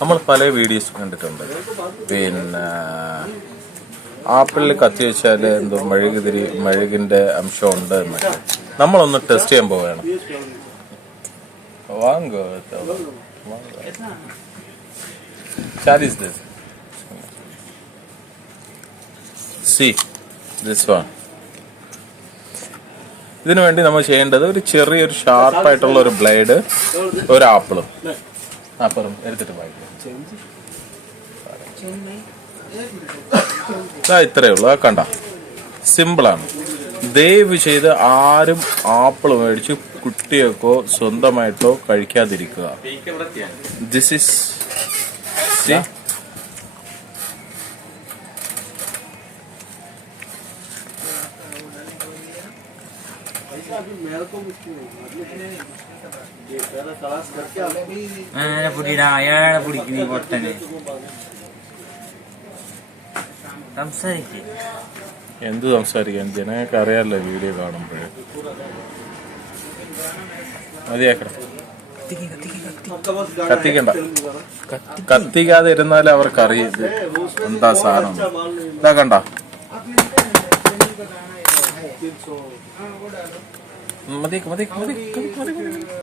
നമ്മൾ പല വീഡിയോസ് കണ്ടിട്ടുണ്ട്. പിന്നെ ആപ്പിളിൽ കത്തി വെച്ചാൽ എന്തോ മെഴുകിന്റെ അംശം ഉണ്ട് എന്നൊക്കെ. നമ്മളൊന്ന് ടെസ്റ്റ് ചെയ്യാൻ പോവുകയാണ്. വാങ്ങോ സി ദിസ് വൺ. ഇതിനു വേണ്ടി നമ്മൾ ചെയ്യേണ്ടത് ഒരു ചെറിയൊരു ഷാർപ്പായിട്ടുള്ള ഒരു ബ്ലേഡ്, ഒരു ആപ്പിളും എടുത്തിട്ട് വായിക്കും. ഇത്രയേ ഉള്ളൂ. കണ്ട, സിമ്പിളാണ്. ദയവ് ചെയ്ത് ആരും ആപ്പിൾ മേടിച്ച് കുട്ടിയൊക്കെ സ്വന്തമായിട്ടോ കഴിക്കാതിരിക്കുക. ദിസ് ഈസ് എന്ത് സംസാരിക്കാൻ, ജനങ്ങൾക്ക് അറിയാമല്ലോ വീഡിയോ കാണുമ്പോഴേ. മതിയാക്കണം, കത്തിക്കണ്ട. കത്തിക്കാതെ ഇരുന്നാലേ അവർക്കറിയും എന്താ സാധനം. ഇതാ കണ്ട, മതി.